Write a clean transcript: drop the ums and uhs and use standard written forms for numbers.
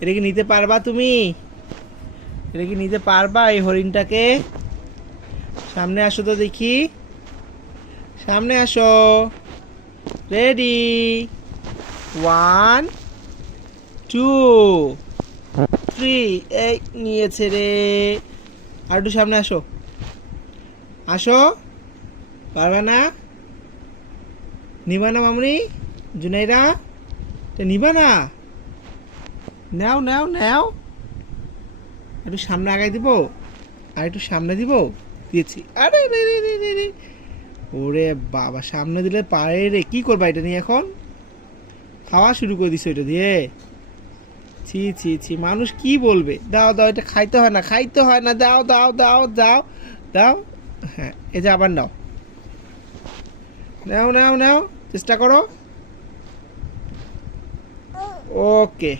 এটা কি নিতে পারবা তুমি? এটা কি নিতে পারবা এই হরিণটাকে? সামনে আসো তো দেখি, সামনে আসো। রেডি, 1 2 3। এই নিয়েছে রে। আর একটু সামনে আসো, আসো। পারবা না? নিবা না মামুনি? জুনাইরা, এটা নিবা না? নাও নাও নাও। একটু সামনে আগাই দিব, আর একটু সামনে দিব। দিয়েছি। আরে রে রে রে রে রে। ওরে বাবা, সামনে দিলে পারে রে। কি করবা এটা নিয়ে এখন? খাওয়া শুরু করে দিছো এটা দিয়ে? ছি ছি ছি, মানুষ কি বলবে? দাও দাও, এটা খাইতে হয় না, খাইতে হয় না। দাও দাও দাও দাও দাও। হ্যাঁ, এই যে আবার নাও, নাও নাও নাও, চেষ্টা করো। ওকে।